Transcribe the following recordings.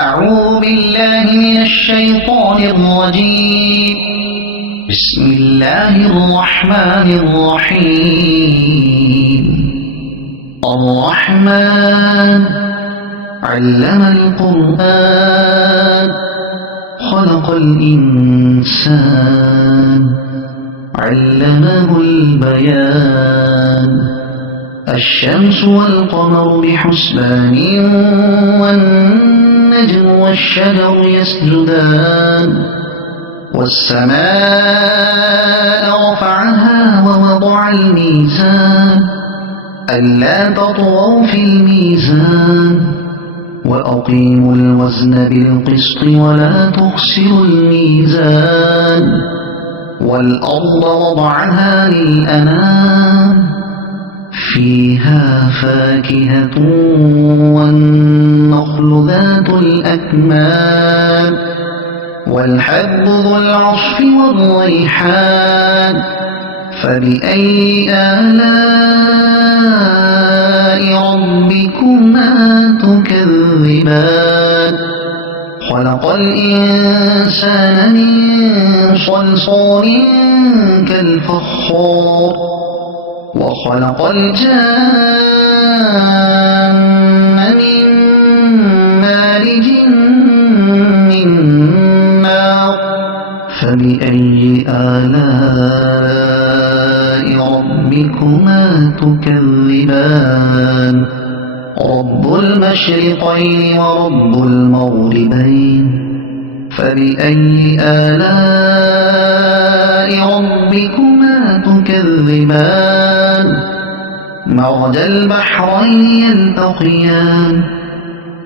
أعوذ بالله من الشيطان الرجيم. بسم الله الرحمن الرحيم. الرحمن علم القرآن خلق الإنسان علمه البيان. الشمس والقمر بحسبان والنجم والشجر يسجدان. والسماء رفعها ووضع الميزان ألا تطغوا في الميزان وأقيموا الوزن بالقسط ولا تخسروا الميزان. والأرض وضعها للأنام فيها فاكهة والنخل ذات الأكمام والحب ذو العصف والريحان. فبأي آلاء ربكما تكذبان. خلق الإنسان من صلصال كالفخار وخلق الجان من مارج من نار. فبأي آلاء ربكما تكذبان. رب المشرقين ورب المغربين. فبأي آلاء ربكما تكذبان. مرج البحرين يلتقيان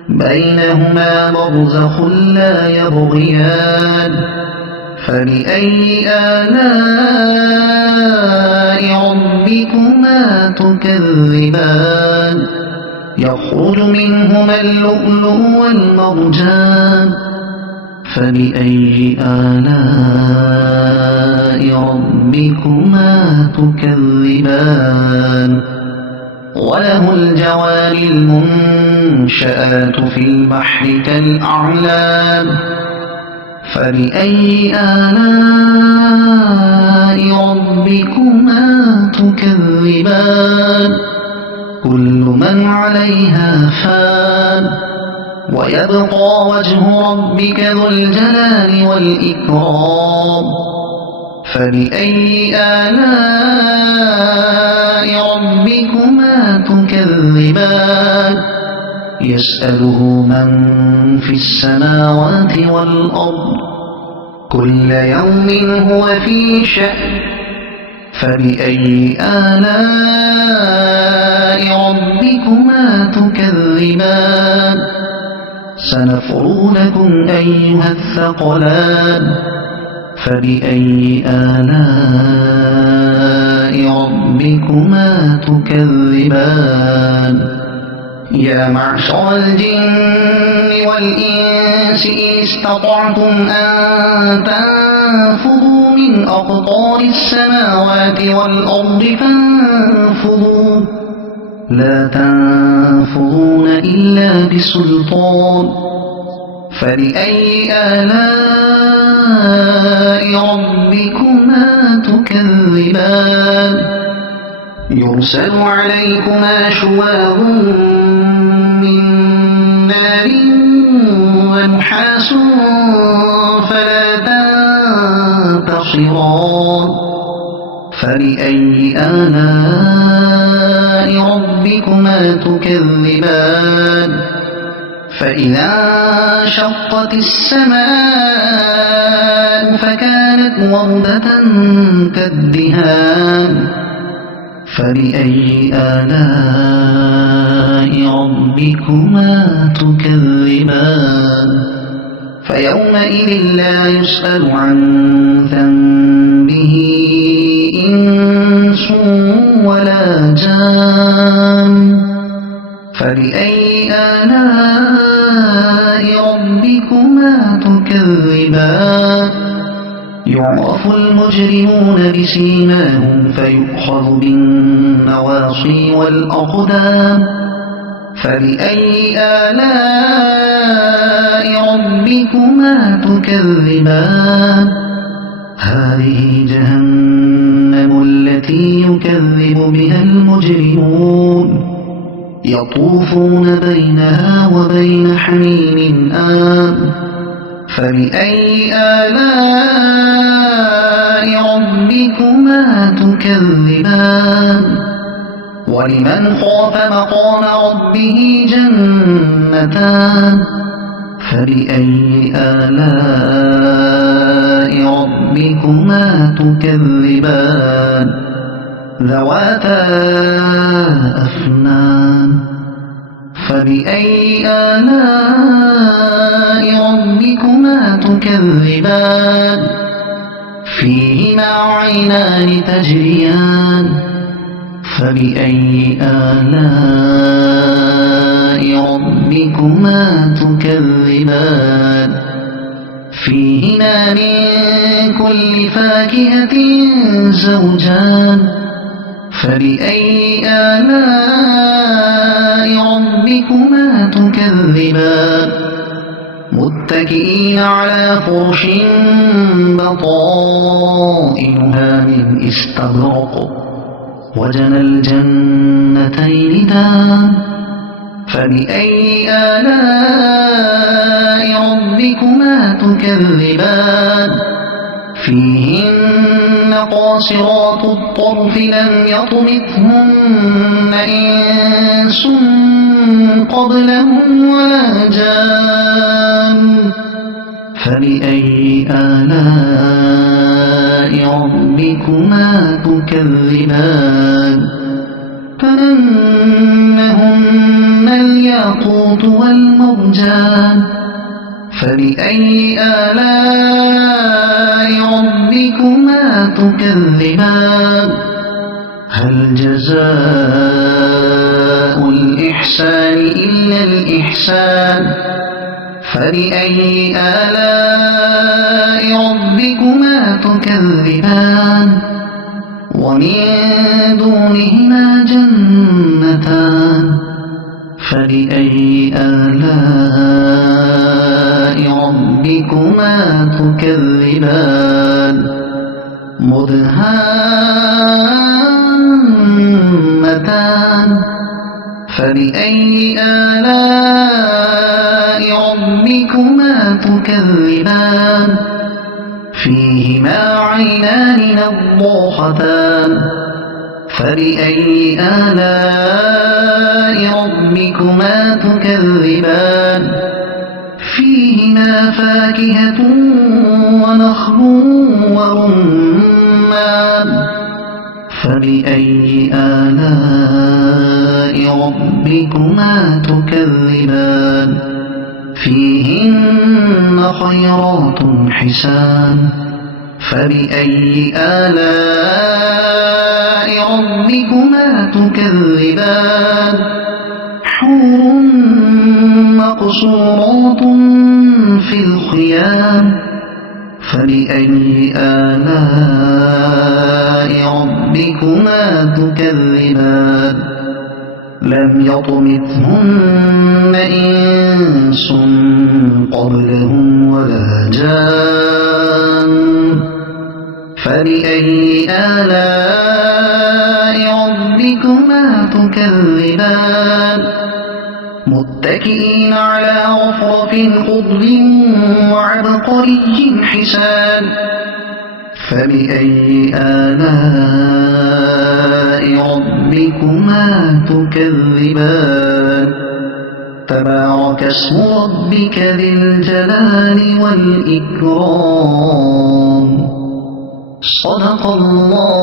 بينهما برزخ لا يبغيان. فبأي آلاء ربكما تكذبان. يخرج منهما اللؤلؤ والمرجان. فبأي آلاء ربكما تكذبان. وله الجوار المنشآت في البحر كالأعلام. فبأي آلاء ربكما تكذبان. كل من عليها فان ويبقى وجه ربك ذو الجلال والإكرام. فبأي آلاء ربكما تكذبان. يسأله من في السماوات والأرض كل يوم هو في شأن. فبأي آلاء ربكما تكذبان. سنفرغ لكم أيها الثقلان. فبأي آلاء ربكما تكذبان. يا معشر الجن والإنس إن استطعتم أن تنفذوا من أقطار السماوات والأرض فانفذوا لا تنفذون إلا بسلطان. فبأي آلاء ربكما تكذبان. يرسل عليكما شواظ من نار ونحاس فلا تنتصران. فبأي آلاء ربكما تكذبان. فإذا انشقت السماء فكانت وردة كالدهان. فبأي آلاء ربكما تكذبان. فيومئذ لا يسأل عن ذنبه إنس ولا جان. فبأي آلاء ربكما تكذبان. يعرف المجرمون بسيماهم فيؤخذ بالنواصي والأقدام. فبأي آلاء ربكما تكذبان هذه جهنم التي يكذب بها المجرمون يطوفون بينها وبين حميم آن فبأي آلاء ربكما تكذبان ولمن خاف مقام ربه جنتان فبأي آلاء ربكما تكذبان ذواتا أفنان فبأي آلاء ربكما تكذبان فيهما عينان تجريان فبأي آلاء ربكما تكذبان فيهما من كل فاكهة زوجان فبأي آلاء ربكما تكذبان متكئين على فرش بطائنها من استبرق وجنى الجنتين دان فبأي آلاء ربكما تكذبان فيهن قاصرات الطرف لم يطمثهن إنس قبلهم ولا جان فبأي آلاء ربكما تكذبان كأنهن الياقوت والمرجان فبأي آلاء ربكما تكذبان هل جزاء الإحسان إلا الإحسان فبأي آلاء ربكما تكذبان ومن دونهما جنتان فبأي آلاء ربكما تكذبان مدهامتان فبأي آلاء ربكما تكذبان فيهما عينان نضاختان فبأي آلاء ربكما تكذبان فيهما فاكهة ونخل ورمان فبأي آلاء ربكما تكذبان فيهن خيرات حسان فبأي آلاء ربكما تكذبان حور مقصورات في الخيام فبأي آلاء ربكما تكذبان لم يطمثهن إنس قبلهم ولا جان فبأي آلاء ربكما تكذبان متكئين على رفرف خضر وعبقري حسان فبأي آلاء ربكما تكذبان تبارك اسم ربك ذي الجلال والإكرام صدق الله